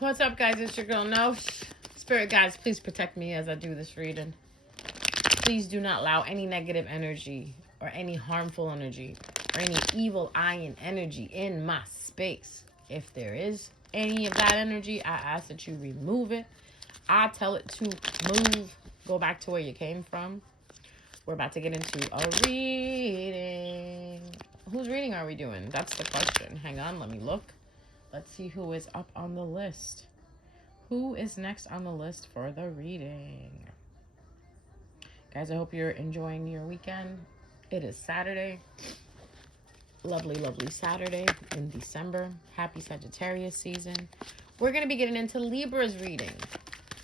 What's up, guys? It's your girl, No. Spirit guides, please protect me as I do this reading. Please do not allow any negative energy or any harmful energy or any evil eye energy in my space. If there is any of that energy, I ask that you remove it. I tell it to move. Go back to where you came from. We're about to get into a reading. Whose reading are we doing? That's the question. Hang on, let me look. Let's see who is up on the list. Who is next on the list for the reading? Guys, I hope you're enjoying your weekend. It is Saturday. Lovely, lovely Saturday in December. Happy Sagittarius season. We're going to be getting into Libra's reading.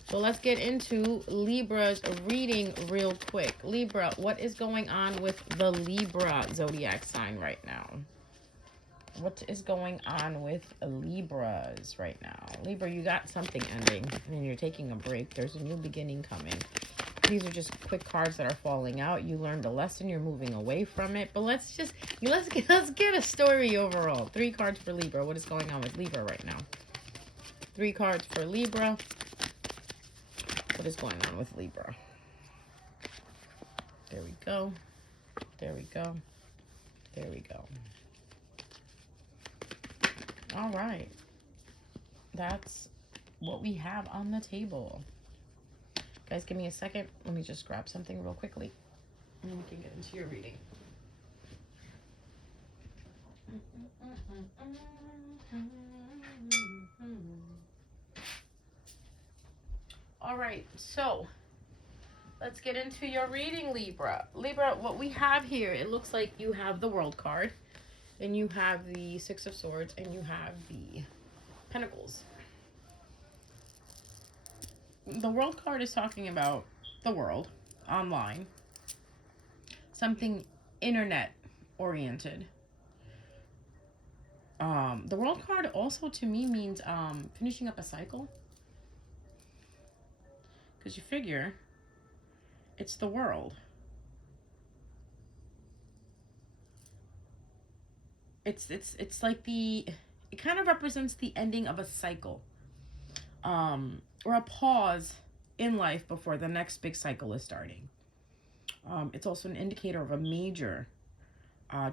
So let's get into Libra's reading real quick. Libra, what is going on with the Libra zodiac sign right now? What is going on with Libras right now? Libra, you got something ending and then you're taking a break. There's a new beginning coming. These are just quick cards that are falling out. You learned a lesson. You're moving away from it. But let's get a story overall. 3 cards for Libra. What is going on with Libra right now? 3 cards for Libra. What is going on with Libra? There we go. There we go. There we go. All right. That's what we have on the table. Guys, give me a second. Let me just grab something real quickly. And then we can get into your reading. All right, so let's get into your reading, Libra. Libra, what we have here, it looks like you have the World card, and you have the 6 of Swords, and you have the Pentacles. The World card is talking about the world, online, something internet oriented. The World card also to me means finishing up a cycle. Because you figure it's the world. It's like it kind of represents the ending of a cycle. Or a pause in life before the next big cycle is starting. It's also an indicator of a major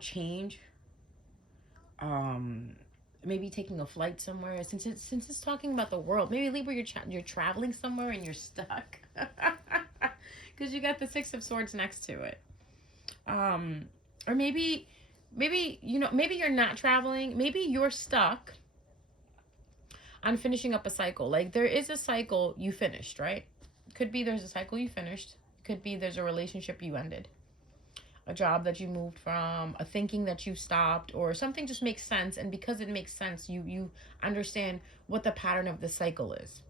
change. Maybe taking a flight somewhere. Since it's talking about the world, maybe Libra, you're traveling somewhere and you're stuck because you got the 6 of Swords next to it. Or maybe maybe you're not traveling. Maybe you're stuck on finishing up a cycle. Like there is a cycle you finished, right? Could be there's a cycle you finished. Could be there's a relationship you ended. A job that you moved from, a thinking that you stopped, or something just makes sense. And because it makes sense, you understand what the pattern of the cycle is.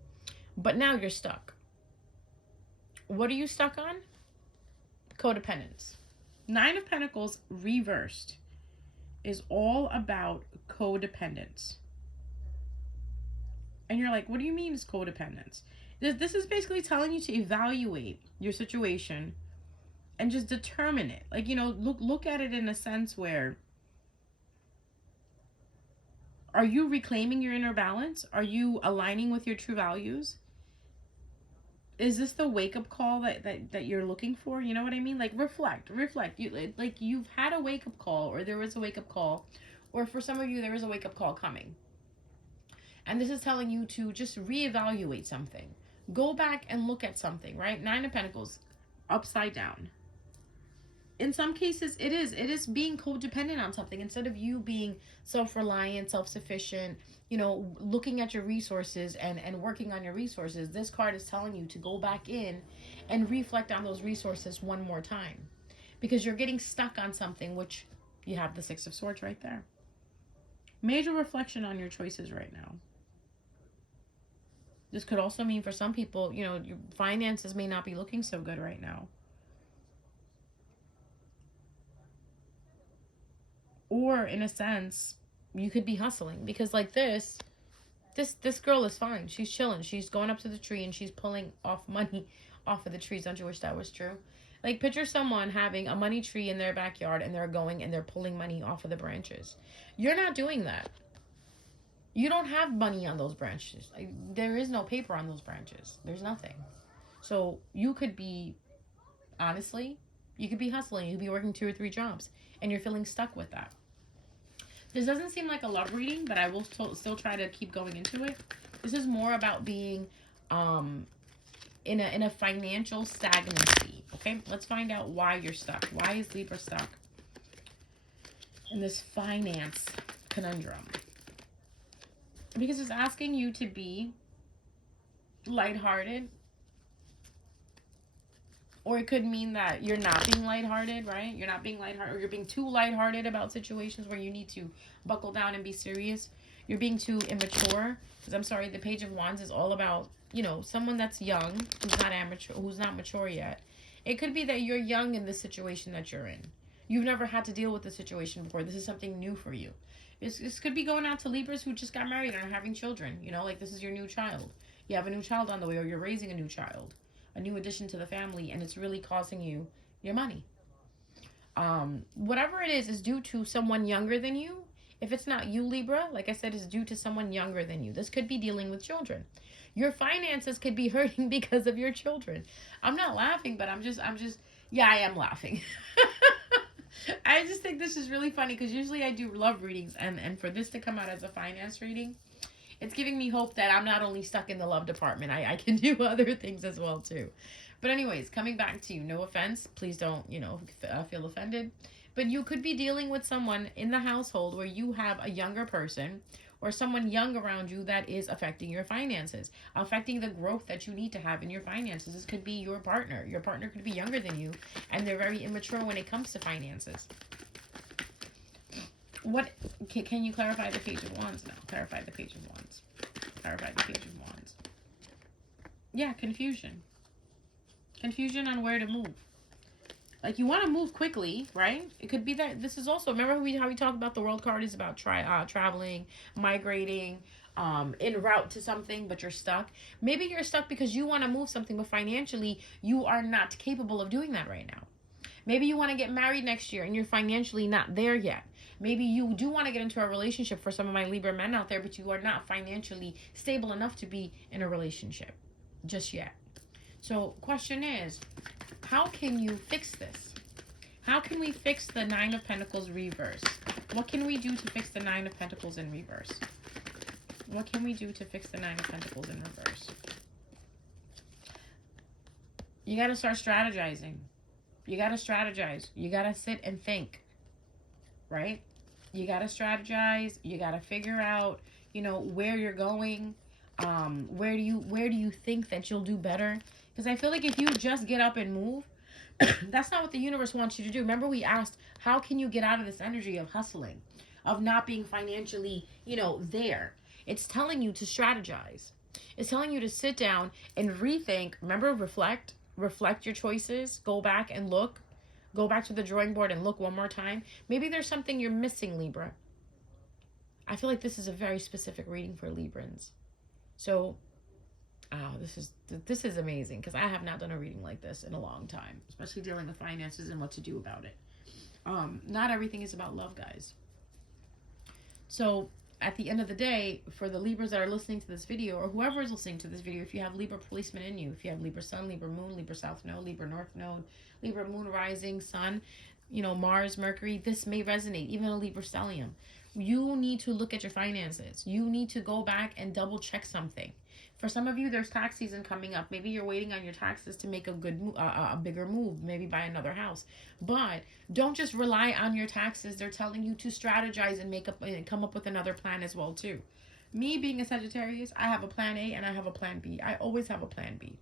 But now you're stuck. What are you stuck on? Codependence. 9 of Pentacles reversed is all about codependence. And you're like, what do you mean it's codependence? This is basically telling you to evaluate your situation and just determine it. Like, look at it in a sense where, are you reclaiming your inner balance? Are you aligning with your true values? Is this the wake-up call that you're looking for? You know what I mean? Like, reflect. You've had a wake-up call, or there was a wake-up call, or for some of you, there is a wake-up call coming. And this is telling you to just reevaluate something. Go back and look at something, right? 9 of Pentacles, upside down. In some cases, it is being codependent on something instead of you being self-reliant, self-sufficient, looking at your resources and working on your resources. This card is telling you to go back in and reflect on those resources one more time, because you're getting stuck on something, which you have the 6 of Swords right there. Major reflection on your choices right now. This could also mean for some people, your finances may not be looking so good right now. Or in a sense, you could be hustling, because like this girl is fine. She's chilling. She's going up to the tree and she's pulling off money off of the trees. Don't you wish that was true? Like, picture someone having a money tree in their backyard and they're going and they're pulling money off of the branches. You're not doing that. You don't have money on those branches. Like, there is no paper on those branches. There's nothing. So you could be, honestly, you could be hustling. You could be working 2 or 3 jobs, and you're feeling stuck with that. This doesn't seem like a love reading, but I will still try to keep going into it. This is more about being in a financial stagnancy. Okay, let's find out why you're stuck. Why is Libra stuck in this finance conundrum? Because it's asking you to be lighthearted. Or it could mean that you're not being lighthearted, right? You're not being lighthearted, or you're being too lighthearted about situations where you need to buckle down and be serious. You're being too immature. Because I'm sorry, the Page of Wands is all about, you know, someone that's young, who's not mature yet. It could be that you're young in the situation that you're in. You've never had to deal with the situation before. This is something new for you. This could be going out to Libras who just got married and are having children. You know, like this is your new child. You have a new child on the way, or you're raising a new child. A new addition to the family, and it's really costing you your money. Whatever it is due to someone younger than you. If it's not you, Libra, like I said, it's due to someone younger than you. This could be dealing with children. Your finances could be hurting because of your children. I'm not laughing, but I'm just, yeah, I am laughing. I just think this is really funny because usually I do love readings, and for this to come out as a finance reading, it's giving me hope that I'm not only stuck in the love department. I can do other things as well, too. But anyways, coming back to you, no offense. Please don't, feel offended. But you could be dealing with someone in the household where you have a younger person or someone young around you that is affecting your finances, affecting the growth that you need to have in your finances. This could be your partner. Your partner could be younger than you, and they're very immature when it comes to finances. What can you clarify the Page of Wands now? Clarify the Page of Wands. Clarify the Page of Wands. Yeah, confusion. Confusion on where to move. Like, you want to move quickly, right? It could be that this is also, remember how we talked about the World card is about traveling, migrating, en route to something, but you're stuck. Maybe you're stuck because you want to move something, but financially you are not capable of doing that right now. Maybe you want to get married next year and you're financially not there yet. Maybe you do want to get into a relationship for some of my Libra men out there, but you are not financially stable enough to be in a relationship just yet. So question is, how can you fix this? How can we fix the Nine of Pentacles reverse? What can we do to fix the Nine of Pentacles in reverse? What can we do to fix the Nine of Pentacles in reverse? You got to start strategizing. You got to strategize. You got to sit and think, right? You got to strategize. You got to figure out, where you're going. Where do you think that you'll do better? Because I feel like if you just get up and move, that's not what the universe wants you to do. Remember, we asked, how can you get out of this energy of hustling, of not being financially, there? It's telling you to strategize. It's telling you to sit down and rethink. Remember, reflect your choices. Go back and look. Go back to the drawing board and look one more time. Maybe there's something you're missing, Libra. I feel like this is a very specific reading for Librans. So, this is amazing because I have not done a reading like this in a long time, especially dealing with finances and what to do about it. Not everything is about love, guys. So at the end of the day, for the Libras that are listening to this video, or whoever is listening to this video, if you have Libra policeman in you, if you have Libra sun, Libra moon, Libra south node, Libra north node, Libra moon rising, sun, Mars, Mercury, this may resonate, even a Libra stellium. You need to look at your finances. You need to go back and double check something. For some of you, there's tax season coming up. Maybe you're waiting on your taxes to make a bigger move, maybe buy another house. But don't just rely on your taxes. They're telling you to strategize and come up with another plan as well too. Me being a Sagittarius, I have a plan A and I have a plan B. I always have a plan B.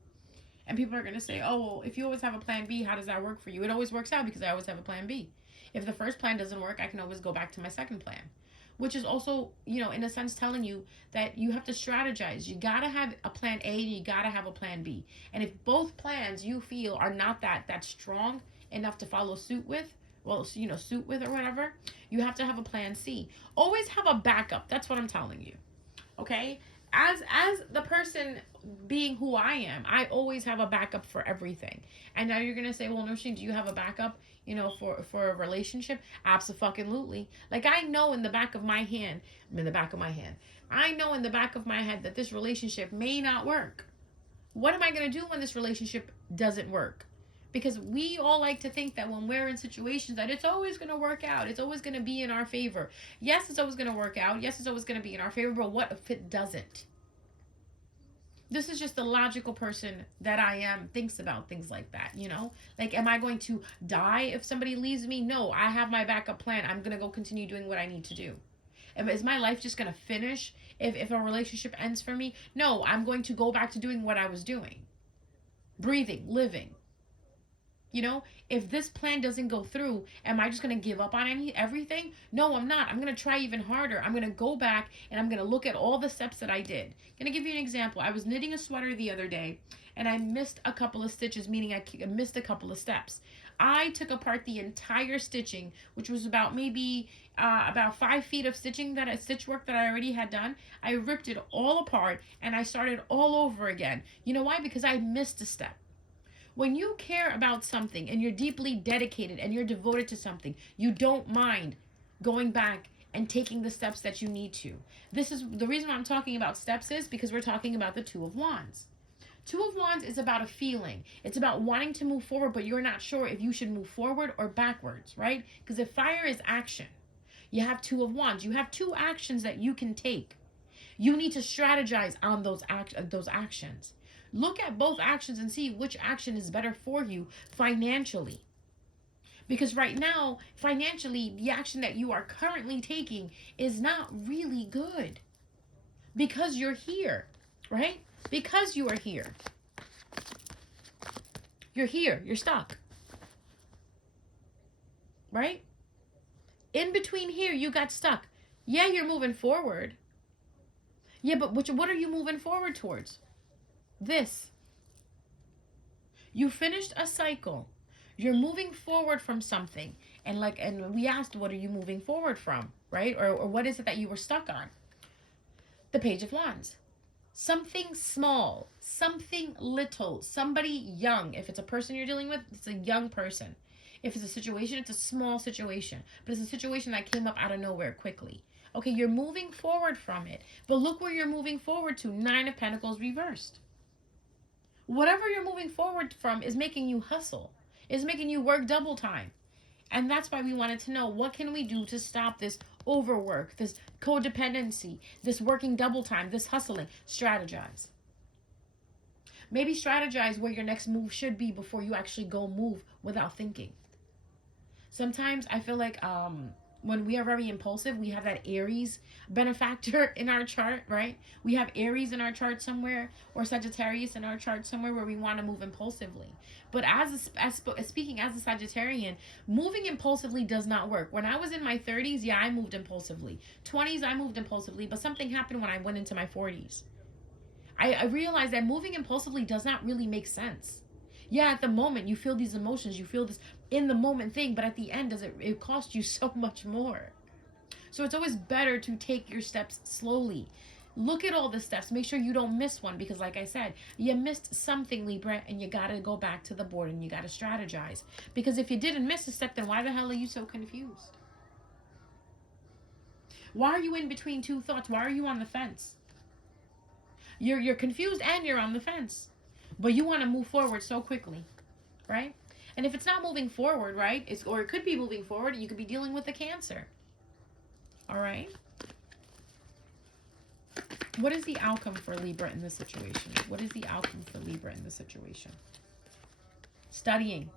And people are going to say, oh, well, if you always have a plan B, how does that work for you? It always works out because I always have a plan B. If the first plan doesn't work, I can always go back to my second plan. Which is also, in a sense, telling you that you have to strategize. You got to have a plan A and you got to have a plan B. And if both plans you feel are not that strong enough to follow suit with, suit with or whatever, you have to have a plan C. Always have a backup. That's what I'm telling you. Okay? as the person being who I am, I always have a backup for everything. And now you're gonna say, well, Nosheen, do you have a backup, for a relationship? Absolutely. Like, I know in the back of my hand, in the back of my hand, I know in the back of my head that this relationship may not work. What am I gonna do when this relationship doesn't work? Because we all like to think that when we're in situations that it's always going to work out. It's always going to be in our favor. Yes, it's always going to work out. Yes, it's always going to be in our favor. But what if it doesn't? This is just the logical person that I am, thinks about things like that, Like, am I going to die if somebody leaves me? No, I have my backup plan. I'm going to go continue doing what I need to do. Is my life just going to finish if a relationship ends for me? No, I'm going to go back to doing what I was doing. Breathing, living. If this plan doesn't go through, am I just going to give up on everything? No, I'm not. I'm going to try even harder. I'm going to go back and I'm going to look at all the steps that I did. I'm going to give you an example. I was knitting a sweater the other day and I missed a couple of stitches, meaning I missed a couple of steps. I took apart the entire stitching, which was about maybe about 5 feet of stitch work that I already had done. I ripped it all apart and I started all over again. You know why? Because I missed a step. When you care about something and you're deeply dedicated and you're devoted to something, you don't mind going back and taking the steps that you need to. This is the reason why I'm talking about steps, is because we're talking about the Two of Wands. Two of Wands is about a feeling. It's about wanting to move forward, but you're not sure if you should move forward or backwards, right? Because if fire is action, you have Two of Wands. You have two actions that you can take. You need to strategize on those actions. Look at both actions and see which action is better for you financially. Because right now, financially, the action that you are currently taking is not really good. Because you're here, right? Because you are here. You're here. You're stuck. Right? In between here, you got stuck. Yeah, you're moving forward. Yeah, but what are you moving forward towards? This. You finished a cycle. You're moving forward from something. And we asked, what are you moving forward from? Right? Or what is it that you were stuck on? The Page of Wands. Something small, something little, somebody young. If it's a person you're dealing with, it's a young person. If it's a situation, it's a small situation. But it's a situation that came up out of nowhere quickly. Okay, you're moving forward from it. But look where you're moving forward to. 9 of Pentacles reversed. Whatever you're moving forward from is making you hustle. Is making you work double time. And that's why we wanted to know, what can we do to stop this overwork, this codependency, this working double time, this hustling? Strategize. Maybe strategize where your next move should be before you actually go move without thinking. Sometimes I feel like when we are very impulsive, we have that Aries benefactor in our chart, right? We have Aries in our chart somewhere, or Sagittarius in our chart somewhere, where we want to move impulsively. But speaking as a Sagittarian, moving impulsively does not work. When I was in my 30s, yeah, I moved impulsively. 20s, I moved impulsively, but something happened when I went into my 40s. I realized that moving impulsively does not really make sense. Yeah, at the moment, you feel these emotions, you feel this in the moment thing, but at the end, it costs you so much more. So it's always better to take your steps slowly. Look at all the steps. Make sure you don't miss one, because like I said, you missed something, Libra, and you got to go back to the board and you got to strategize. Because if you didn't miss a step, then why the hell are you so confused? Why are you in between two thoughts? Why are you on the fence? You're confused and you're on the fence. But you want to move forward so quickly, right? And if it's not moving forward, right, or it could be moving forward, you could be dealing with a Cancer. All right? What is the outcome for Libra in this situation? What is the outcome for Libra in this situation? Studying.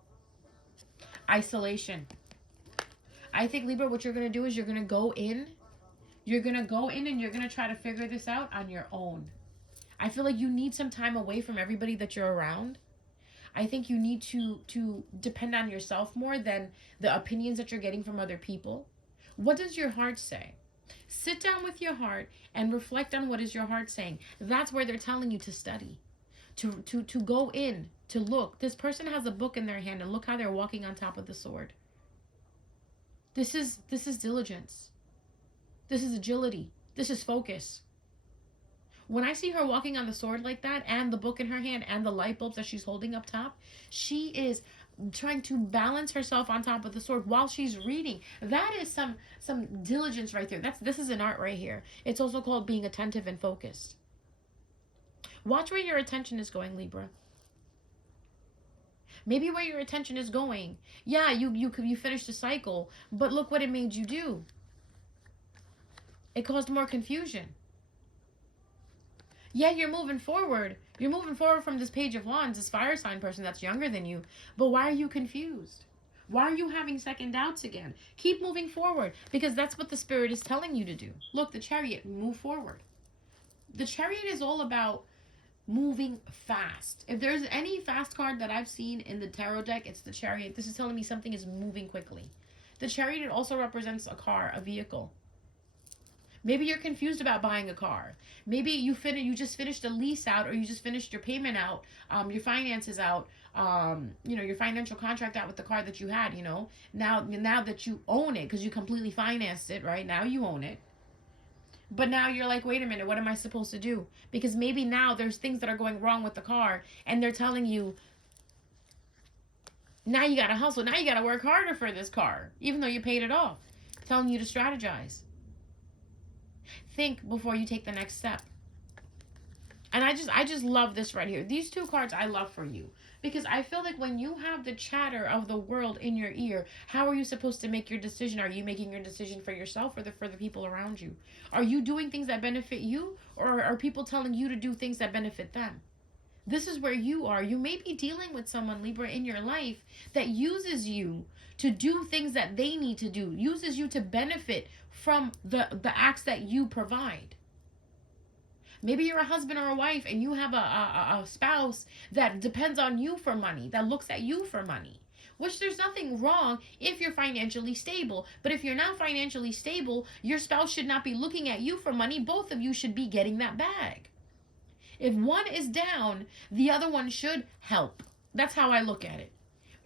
Isolation. I think, Libra, what you're going to do is you're going to go in. You're going to go in and you're going to try to figure this out on your own. I feel like you need some time away from everybody that you're around. I think you need to depend on yourself more than the opinions that you're getting from other people. What does your heart say? Sit down with your heart and reflect on what is your heart saying. That's where they're telling you to study, to go in, to look. This person has a book in their hand, and look how they're walking on top of the sword. This is diligence. This is agility. This is focus. When I see her walking on the sword like that, and the book in her hand, and the light bulbs that she's holding up top, she is trying to balance herself on top of the sword while she's reading. That is some diligence right there. This is an art right here. It's also called being attentive and focused. Watch where your attention is going, Libra. Maybe where your attention is going. Yeah, you finished the cycle, but look what it made you do. It caused more confusion. Yeah, you're moving forward. You're moving forward from this Page of Wands, this fire sign person that's younger than you. But why are you confused? Why are you having second doubts again? Keep moving forward, because that's what the Spirit is telling you to do. Look, the Chariot, move forward. The Chariot is all about moving fast. If there's any fast card that I've seen in the tarot deck, it's the Chariot. This is telling me something is moving quickly. The Chariot also represents a car, a vehicle. Maybe you're confused about buying a car. Maybe you just finished a lease out, or you just finished your payment out, your finances out, your financial contract out with the car that you had, Now that you own it, because you completely financed it, right? Now you own it. But now you're like, wait a minute, what am I supposed to do? Because maybe now there's things that are going wrong with the car, and they're telling you, now you gotta hustle. Now you gotta work harder for this car, even though you paid it off. Telling you to strategize. Think before you take the next step. And I just love this right here. These two cards I love for you. Because I feel like when you have the chatter of the world in your ear, how are you supposed to make your decision? Are you making your decision for yourself, or for the people around you? Are you doing things that benefit you, or are people telling you to do things that benefit them? This is where you are. You may be dealing with someone, Libra, in your life that uses you to do things that they need to do, uses you to benefit from the acts that you provide. Maybe you're a husband or a wife, and you have a spouse that depends on you for money, that looks at you for money. Which there's nothing wrong if you're financially stable. But if you're not financially stable, your spouse should not be looking at you for money. Both of you should be getting that bag. If one is down, the other one should help. That's how I look at it.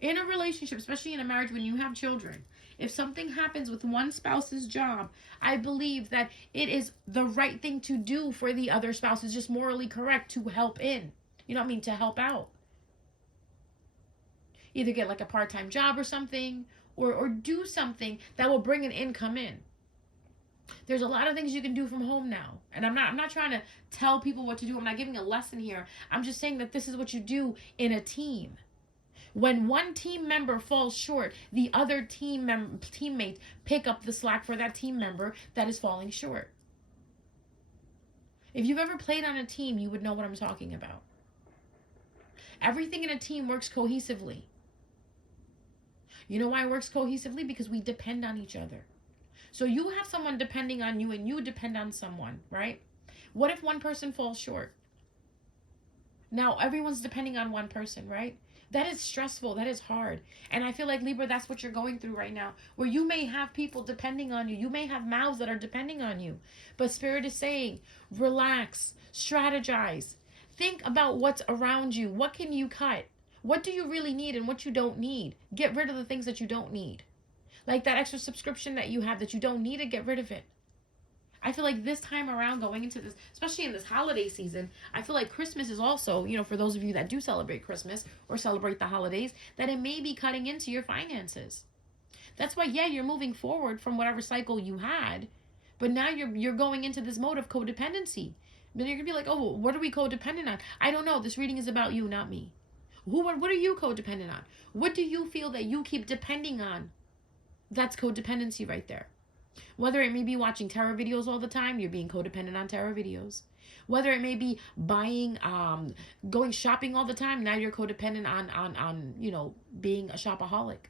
In a relationship, especially in a marriage when you have children, if something happens with one spouse's job, I believe that it is the right thing to do for the other spouse. It's just morally correct to help in. You know what I mean? To help out. Either get like a part-time job or something, or do something that will bring an income in. There's a lot of things you can do from home now. And I'm not trying to tell people what to do. I'm not giving a lesson here. I'm just saying that this is what you do in a team. When one team member falls short, the other teammates pick up the slack for that team member that is falling short. If you've ever played on a team, you would know what I'm talking about. Everything in a team works cohesively. You know why it works cohesively? Because we depend on each other. So you have someone depending on you, and you depend on someone, right? What if one person falls short? Now everyone's depending on one person, right? That is stressful. That is hard. And I feel like, Libra, that's what you're going through right now, where you may have people depending on you. You may have mouths that are depending on you. But Spirit is saying, relax, strategize. Think about what's around you. What can you cut? What do you really need and what you don't need? Get rid of the things that you don't need. Like that extra subscription that you have that you don't need, to get rid of it. I feel like this time around, going into this, especially in this holiday season, I feel like Christmas is also, for those of you that do celebrate Christmas or celebrate the holidays, that it may be cutting into your finances. That's why, yeah, you're moving forward from whatever cycle you had, but now you're going into this mode of codependency. Then you're going to be like, oh, what are we codependent on? I don't know. This reading is about you, not me. What are you codependent on? What do you feel that you keep depending on? That's codependency right there. Whether it may be watching tarot videos all the time, you're being codependent on tarot videos. Whether it may be buying, going shopping all the time, now you're codependent on being a shopaholic.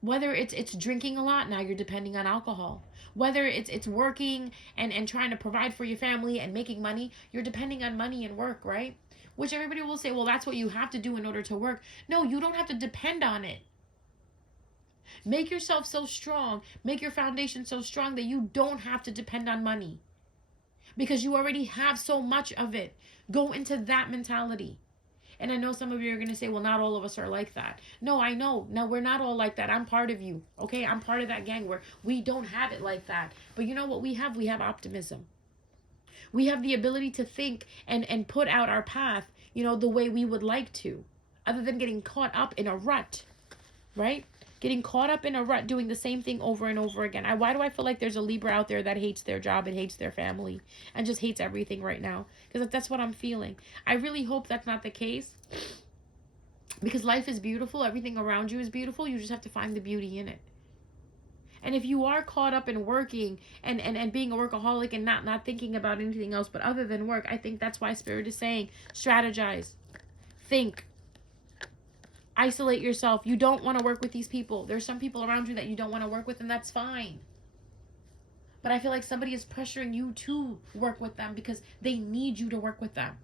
Whether it's drinking a lot, now you're depending on alcohol. Whether it's working and trying to provide for your family and making money, you're depending on money and work, right? Which everybody will say, well, that's what you have to do in order to work. No, you don't have to depend on it. Make yourself so strong, make your foundation so strong that you don't have to depend on money. Because you already have so much of it. Go into that mentality. And I know some of you are going to say, well, not all of us are like that. No, I know. No, we're not all like that. I'm part of you. Okay, I'm part of that gang where we don't have it like that. But you know what we have? We have optimism. We have the ability to think and put out our path, you know, the way we would like to, other than getting caught up in a rut, right? Getting caught up in a rut doing the same thing over and over again. Why do I feel like there's a Libra out there that hates their job and hates their family and just hates everything right now? Because that's what I'm feeling. I really hope that's not the case, because life is beautiful. Everything around you is beautiful. You just have to find the beauty in it. And if you are caught up in working and being a workaholic and not thinking about anything else but other than work, I think that's why Spirit is saying strategize, think, isolate yourself. You don't want to work with these people. There's some people around you that you don't want to work with, and that's fine. But I feel like somebody is pressuring you to work with them because they need you to work with them.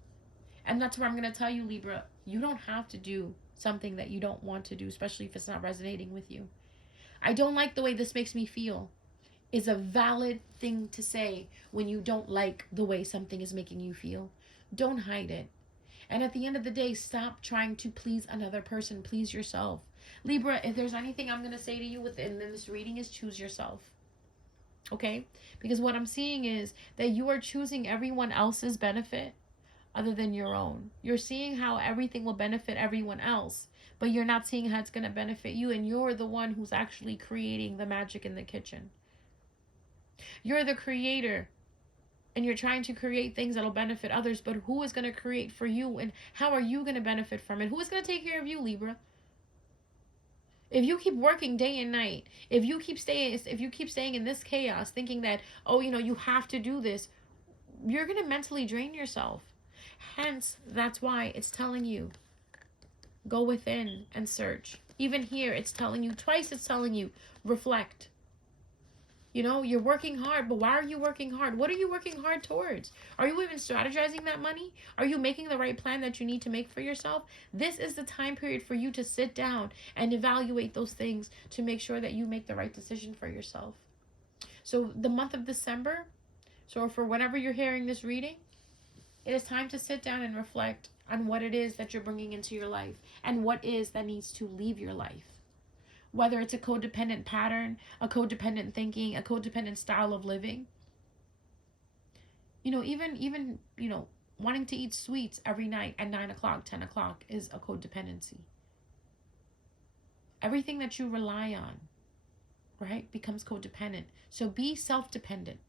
And that's where I'm going to tell you, Libra, you don't have to do something that you don't want to do, especially if it's not resonating with you. I don't like the way this makes me feel is a valid thing to say when you don't like the way something is making you feel. Don't hide it. And at the end of the day, stop trying to please another person. Please yourself. Libra, if there's anything I'm going to say to you within this reading is choose yourself. Okay? Because what I'm seeing is that you are choosing everyone else's benefit other than your own. You're seeing how everything will benefit everyone else, but you're not seeing how it's going to benefit you, and you're the one who's actually creating the magic in the kitchen. You're the creator. And you're trying to create things that'll benefit others, but who is going to create for you, and how are you going to benefit from it? Who is going to take care of you, Libra? If you keep working day and night, if you keep staying in this chaos, thinking that, oh, you know, you have to do this, you're going to mentally drain yourself. Hence, that's why it's telling you, go within and search. Even here, it's telling you, twice it's telling you, reflect. You know, you're working hard, but why are you working hard? What are you working hard towards? Are you even strategizing that money? Are you making the right plan that you need to make for yourself? This is the time period for you to sit down and evaluate those things to make sure that you make the right decision for yourself. So the month of December, so for whenever you're hearing this reading, it is time to sit down and reflect on what it is that you're bringing into your life and what is that needs to leave your life. Whether it's a codependent pattern, a codependent thinking, a codependent style of living. You know, even wanting to eat sweets every night at 9 o'clock, 10 o'clock is a codependency. Everything that you rely on, right, becomes codependent. So be self-dependent.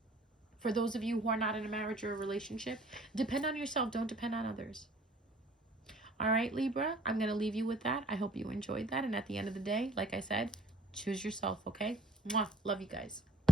For those of you who are not in a marriage or a relationship, depend on yourself. Don't depend on others. All right, Libra, I'm going to leave you with that. I hope you enjoyed that. And at the end of the day, like I said, choose yourself, okay? Mwah. Love you guys.